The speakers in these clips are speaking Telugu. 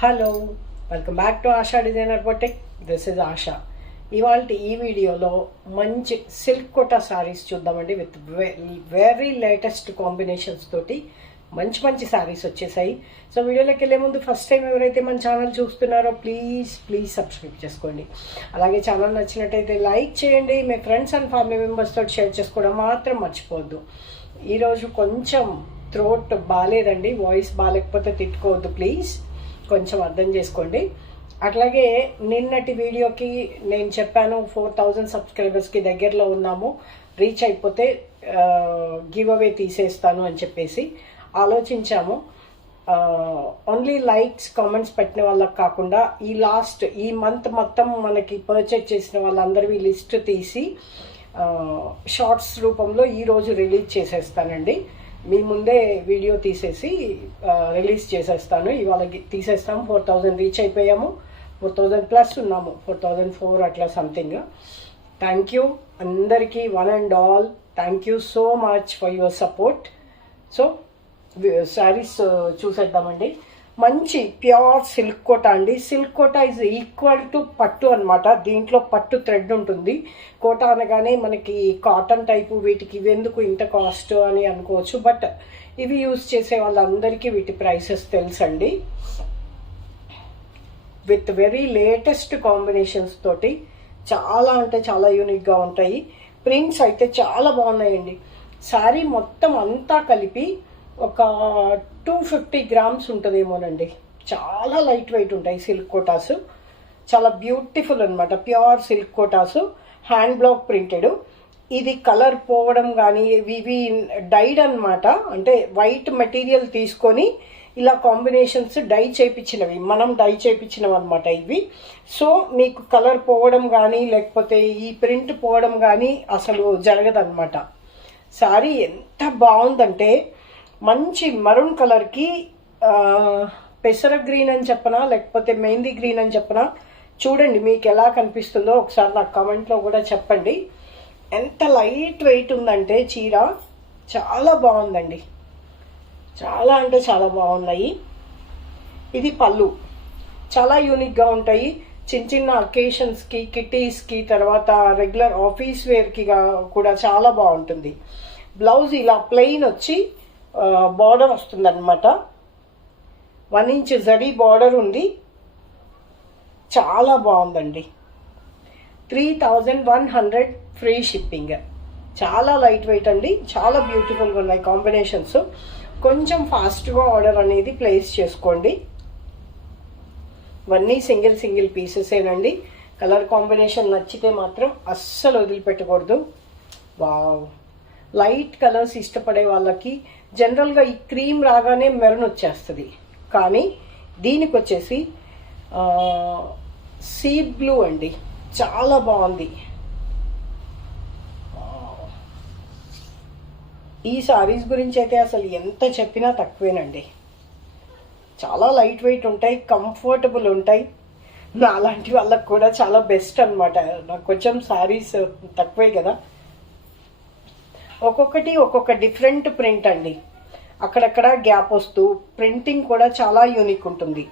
Hello, welcome back to ASHA designer boutique. This is ASHA. ఇవాళ ఈ వీడియోలో మంచి సిల్క్ కోటా శారీస్ చూద్దామండి. విత్ వెరీ లేటెస్ట్ కాంబినేషన్స్ తోటి మంచి మంచి శారీస్ వచ్చేసాయి. సో వీడియోలోకి వెళ్ళే ముందు ఫస్ట్ టైం ఎవరైతే మన ఛానల్ చూస్తున్నారో ప్లీజ్ సబ్స్క్రైబ్ చేసుకోండి. అలాగే ఛానల్ నచ్చినట్టయితే లైక్ చేయండి. మీ ఫ్రెండ్స్ అండ్ ఫ్యామిలీ మెంబర్స్ తోటి షేర్ చేసుకోవడం మాత్రం మర్చిపోవద్దు. ఈరోజు కొంచెం థ్రోట్ బాగాలేదండి, వాయిస్ బాగాలేకపోతే తిట్టుకోవద్దు ప్లీజ్, కొంచెం అర్థం చేసుకోండి. అట్లాగే నిన్నటి వీడియోకి నేను చెప్పాను 4000 సబ్స్క్రైబర్స్కి దగ్గరలో ఉన్నాము, రీచ్ అయిపోతే గివ్ అవే తీసేస్తాను అని చెప్పేసి ఆలోచించాము. ఓన్లీ లైక్స్ కామెంట్స్ పెట్టిన వాళ్ళకి కాకుండా ఈ మంత్ మొత్తం మనకి పర్చేజ్ చేసిన వాళ్ళందరివి లిస్ట్ తీసి షార్ట్స్ రూపంలో ఈరోజు రిలీజ్ చేసేస్తానండి. మీ ముందే వీడియో తీసేసి రిలీజ్ చేసేస్తాను. ఇవాళ తీసేస్తాము. 4000 రీచ్ అయిపోయాము, 4000 ప్లస్ ఉన్నాము, 4004 అట్లా సంథింగ్. థ్యాంక్ యూ అందరికీ, one and all. Thank you so much for your support. So saris చూసేద్దామండి. మంచి ప్యూర్ సిల్క్ కోటా అండి. Silk Kota is equal to పట్టు అనమాట. దీంట్లో పట్టు థ్రెడ్ ఉంటుంది. కోటా అనగానే మనకి కాటన్ టైపు, వీటికి ఇవెందుకు ఇంత కాస్ట్ అని అనుకోవచ్చు, బట్ ఇవి యూజ్ చేసే వాళ్ళందరికీ వీటి ప్రైసెస్ తెలుసండి. విత్ వెరీ లేటెస్ట్ కాంబినేషన్స్ తోటి చాలా అంటే చాలా యూనిక్గా ఉంటాయి. ప్రింట్స్ అయితే చాలా బాగున్నాయండి. శారీ మొత్తం అంతా కలిపి ఒక 250 గ్రామ్స్ ఉంటుందేమోనండి. చాలా లైట్ వెయిట్ ఉంటాయి సిల్క్ కోటాస్. చాలా బ్యూటిఫుల్ అనమాట. Pure silk Kotas, hand block printed. ఇది కలర్ పోవడం కానీ ఇవి డైడ్ అనమాట. అంటే వైట్ మెటీరియల్ తీసుకొని ఇలా కాంబినేషన్స్ డై చేయించినవి, మనం డై చేయించినవి అనమాట ఇవి. సో మీకు కలర్ పోవడం కానీ లేకపోతే ఈ ప్రింట్ పోవడం కానీ అసలు జరగదన్నమాట. శారీ ఎంత బాగుందంటే మంచి మరూన్ కలర్కి పెసర గ్రీన్ అని చెప్పనా లేకపోతే మెహందీ గ్రీన్ అని చెప్పనా, చూడండి మీకు ఎలా కనిపిస్తుందో ఒకసారి నాకు కామెంట్లో కూడా చెప్పండి. ఎంత లైట్ వెయిట్ ఉందంటే చీర చాలా బాగుందండి. చాలా అంటే చాలా బాగున్నాయి. ఇది పళ్ళు చాలా యూనిక్గా ఉంటాయి. చిన్న చిన్న అకేషన్స్కి, కిటీస్కి, తర్వాత రెగ్యులర్ ఆఫీస్ వేర్కి కూడా చాలా బాగుంటుంది. బ్లౌజ్ ఇలా ప్లెయిన్ వచ్చి బార్డర్ వస్తుంది అనమాట. 1 ఇంచ్ జరీ బార్డర్ ఉంది. చాలా బాగుందండి. 3100 ఫ్రీ షిప్పింగ్. చాలా లైట్ వెయిట్ అండి. చాలా బ్యూటిఫుల్గా ఉన్నాయి కాంబినేషన్స్. కొంచెం ఫాస్ట్గా ఆర్డర్ అనేది ప్లేస్ చేసుకోండి. ఇవన్నీ సింగిల్ పీసెసేనండి. కలర్ కాంబినేషన్ నచ్చితే మాత్రం అస్సలు వదిలిపెట్టకూడదు. వావ్, లైట్ కలర్స్ ఇష్టపడే వాళ్ళకి జనరల్గా ఈ క్రీమ్ రాగానే మెరూన్ వచ్చేస్తుంది, కానీ దీనికి వచ్చేసి సీ బ్లూ అండి. చాలా బాగుంది. ఈ సారీస్ గురించి అయితే అసలు ఎంత చెప్పినా తక్కువేనండి. చాలా లైట్ వెయిట్ ఉంటాయి, కంఫర్టబుల్ ఉంటాయి. అలాంటి వాళ్ళకి కూడా చాలా బెస్ట్ అనమాట. నాకు కొంచెం సారీస్ తక్కువే కదా. ఒక్కొక్కటి ఒక్కొక్క డిఫరెంట్ ప్రింట్ అండి. అక్కడక్కడ గ్యాప్ వస్తూ ప్రింటింగ్ కూడా చాలా యూనిక్ ఉంటుంది.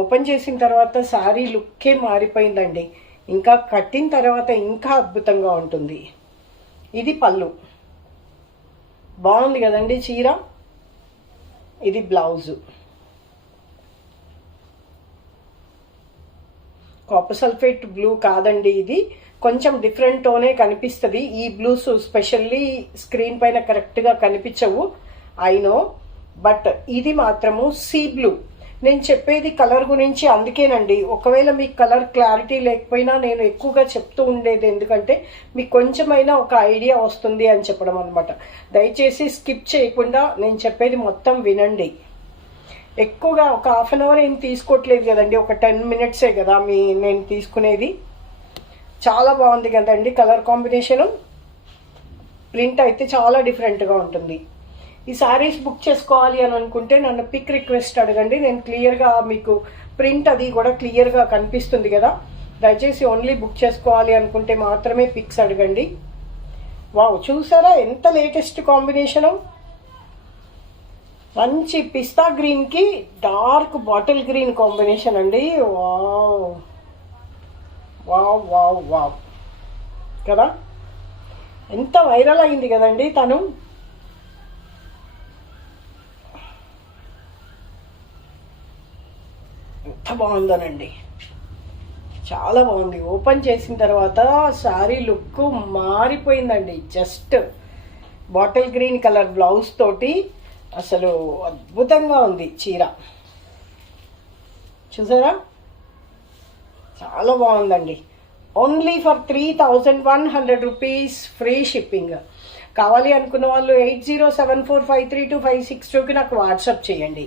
ఓపెన్ చేసిన తర్వాత శారీ లుక్కే మారిపోయిందండి. ఇంకా కట్టిన తర్వాత ఇంకా అద్భుతంగా ఉంటుంది. ఇది పళ్ళు. బాగుంది కదండి చీర. ఇది బ్లౌజు. కాపర్ సల్ఫేట్ బ్లూ కాదండి, ఇది కొంచెం డిఫరెంట్ టోనే కనిపిస్తుంది. ఈ బ్లూస్ స్పెషల్లీ స్క్రీన్ పైన కరెక్ట్గా కనిపించవు, ఐ నో, బట్ ఇది మాత్రము సీ బ్లూ. నేను చెప్పేది కలర్ గురించి అందుకేనండి. ఒకవేళ మీకు కలర్ క్లారిటీ లేకపోయినా నేను ఎక్కువగా చెప్తూ ఉండేది, ఎందుకంటే మీకు కొంచెమైనా ఒక ఐడియా వస్తుంది అని చెప్పడం అనమాట. దయచేసి స్కిప్ చేయకుండా నేను చెప్పేది మొత్తం వినండి. ఎక్కువగా ఒక హాఫ్ అన్ అవర్ ఏం తీసుకోవట్లేదు కదండి, ఒక 10 మినిట్సే కదా నేను తీసుకునేది. చాలా బాగుంది కదండి కలర్ కాంబినేషను. ప్రింట్ అయితే చాలా డిఫరెంట్గా ఉంటుంది. ఈ శారీస్ బుక్ చేసుకోవాలి అని అనుకుంటే నన్ను పిక్ రిక్వెస్ట్ అడగండి. నేను క్లియర్గా మీకు ప్రింట్ అది కూడా క్లియర్గా కనిపిస్తుంది కదా. దయచేసి ఓన్లీ బుక్ చేసుకోవాలి అనుకుంటే మాత్రమే పిక్స్ అడగండి. వావ్, చూసారా ఎంత లేటెస్ట్ కాంబినేషను. మంచి పిస్తా గ్రీన్కి డార్క్ బాటిల్ గ్రీన్ కాంబినేషన్ అండి. వావ్ వావ్ వావ్ వావ్ కదా, ఎంత వైరల్ అయింది కదండి తను. ఎంత బాగుందోనండి, చాలా బాగుంది. ఓపెన్ చేసిన తర్వాత శారీ లుక్ మారిపోయిందండి. Just bottle green colour blouse తోటి అసలు అద్భుతంగా ఉంది చీర. చూసారా, చాలా బాగుందండి. Only for 3100 rupees free shipping. కావాలి అనుకున్న వాళ్ళు 8074532562కి నాకు వాట్సాప్ చేయండి.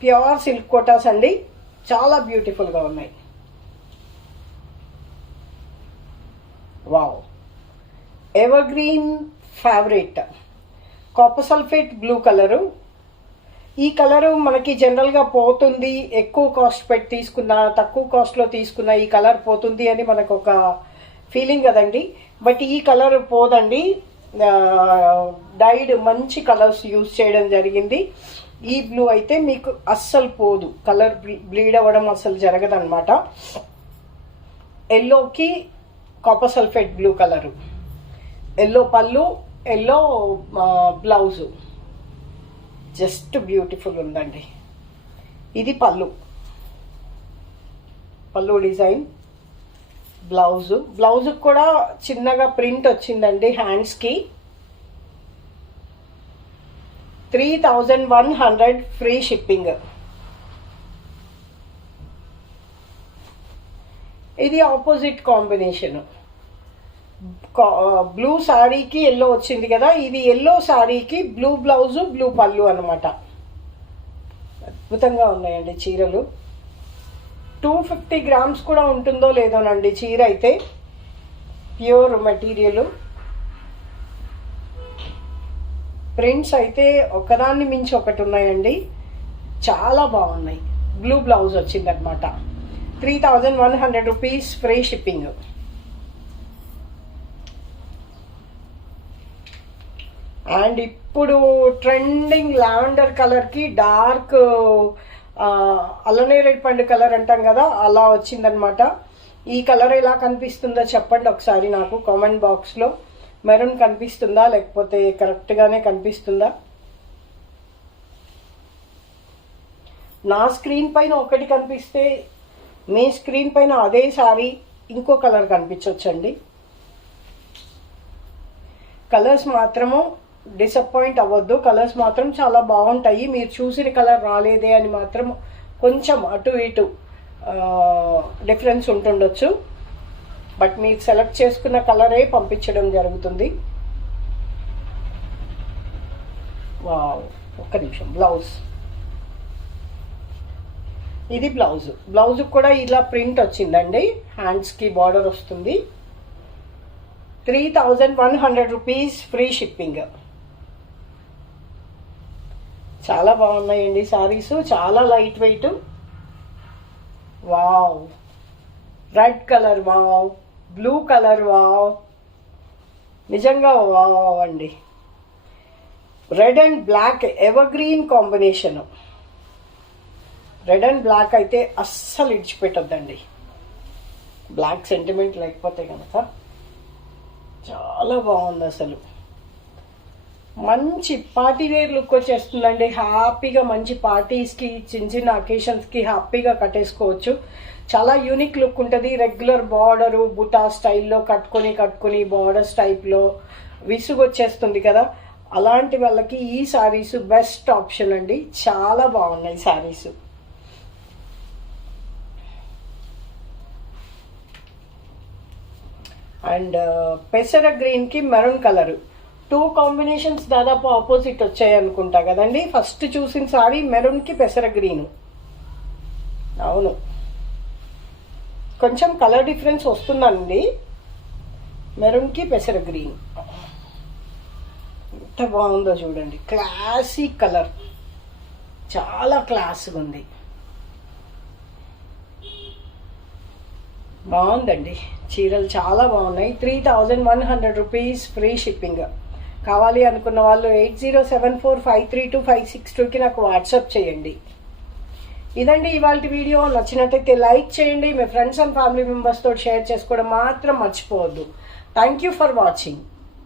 ప్యూర్ సిల్క్ కోటాస్ అండి, చాలా బ్యూటిఫుల్గా ఉన్నాయి. Wow, ever green favourite copper sulphate blue colour. ఈ కలరు మనకి జనరల్గా పోతుంది, ఎక్కువ కాస్ట్ పెట్టి తీసుకున్నా తక్కువ కాస్ట్లో తీసుకున్నా ఈ కలర్ పోతుంది అని మనకు ఒక ఫీలింగ్ కదండి. బట్ ఈ కలర్ పోదండి, డైడ్ మంచి కలర్స్ యూజ్ చేయడం జరిగింది. ఈ బ్లూ అయితే మీకు అస్సలు పోదు, కలర్ బ్లీడ్ అవ్వడం అస్సలు జరగదన్నమాట. ఎల్లోకి copper sulphate blue colour, yellow పళ్ళు, ఎల్లో బ్లౌజు, జస్ట్ బ్యూటిఫుల్ ఉందండి. ఇది పళ్ళు డిజైన్. బ్లౌజ్ కూడా చిన్నగా ప్రింట్ వచ్చిందండి హ్యాండ్స్కి. 3100 ఫ్రీ షిప్పింగ్. ఇది ఆపోజిట్ కాంబినేషన్, బ్లూ శారీకి ఎల్లో వచ్చింది కదా, ఇది ఎల్లో శారీకి బ్లూ బ్లౌజు బ్లూ పళ్ళు అనమాట. అద్భుతంగా ఉన్నాయండి చీరలు. 250 గ్రామ్స్ కూడా ఉంటుందో లేదోనండి చీర అయితే. Pure material. ప్రింట్స్ అయితే ఒకదాన్ని మించి ఒకటి ఉన్నాయండి, చాలా బాగున్నాయి. బ్లూ బ్లౌజ్ వచ్చింది అనమాట. 3100 రూపీస్ ఫ్రీ షిప్పింగ్. అండ్ ఇప్పుడు ట్రెండింగ్ లావెండర్ కలర్కి డార్క్ అల్లనేరేడు పండు కలర్ అంటాం కదా, అలా వచ్చిందనమాట. ఈ కలర్ ఎలా కనిపిస్తుందో చెప్పండి ఒకసారి నాకు కామెంట్ బాక్స్లో. మెరూన్ కనిపిస్తుందా లేకపోతే కరెక్ట్గానే కనిపిస్తుందా? నా స్క్రీన్ పైన ఒకటి కనిపిస్తే మీ స్క్రీన్ పైన అదే సారీ ఇంకో కలర్ కనిపించవచ్చండి. కలర్స్ మాత్రము డిసప్పాయింట్ అవ్వద్దు, కలర్స్ మాత్రం చాలా బాగుంటాయి. మీరు చూసిన కలర్ రాలేదే అని మాత్రం కొంచెం అటు ఇటు డిఫరెన్స్ ఉంటుండొచ్చు, బట్ మీరు సెలెక్ట్ చేసుకున్న కలరే పంపించడం జరుగుతుంది. వావ్, ఒక్క నిమిషం. ఇది బ్లౌజ్ కూడా ఇలా ప్రింట్ వచ్చిందండి, హ్యాండ్స్కి బార్డర్ వస్తుంది. 3100 రూపీస్ ఫ్రీ షిప్పింగ్. చాలా బాగున్నాయండి సారీస్, చాలా light weight. Wow, red colour wow, blue colour wow, నిజంగా వావ్ అండి. Red and black ever green combination. Red and black అయితే అస్సలు ఇడిచిపెట్టొద్దండి, బ్లాక్ సెంటిమెంట్ లేకపోతే కనుక. చాలా బాగుంది అసలు. మంచి పార్టీ వేర్ లుక్ వచ్చేస్తుందండి. హ్యాపీగా మంచి పార్టీస్కి, చిన్న చిన్న అకేషన్స్కి హ్యాపీగా కట్టేసుకోవచ్చు. చాలా యూనిక్ లుక్ ఉంటుంది. రెగ్యులర్ బార్డరు బుటా స్టైల్లో కట్టుకొని బార్డర్స్ టైప్లో విసుగు వచ్చేస్తుంది కదా, అలాంటి వాళ్ళకి ఈ శారీస్ బెస్ట్ ఆప్షన్ అండి. చాలా బాగున్నాయి శారీస్. అండ్ పెసర గ్రీన్కి మెరూన్ కలరు, 2 కాంబినేషన్స్ దాదాపు ఆపోజిట్ వచ్చాయి అనుకుంటా కదండి. ఫస్ట్ చూసిన సారీ మెరూన్కి పెసర గ్రీన్. అవును, కొంచెం కలర్ డిఫరెన్స్ వస్తుందండి. మెరూన్కి పెసర గ్రీన్ ఎంత బాగుందో చూడండి. క్లాసిక్ కలర్, చాలా క్లాస్గా ఉంది. బాగుందండి, చీరలు చాలా బాగున్నాయి. 3100 రూపీస్ ఫ్రీ షిప్పింగ్. కావాలి అనుకున్న వాళ్ళు 8074532562కి నాకు వాట్సాప్ చేయండి. ఇదండి ఇవాళ వీడియో. నచ్చినట్టయితే లైక్ చేయండి. మీ ఫ్రెండ్స్ అండ్ ఫ్యామిలీ మెంబర్స్ తోటి షేర్ చేసుకోవడం మాత్రం మర్చిపోవద్దు. Thank you for watching.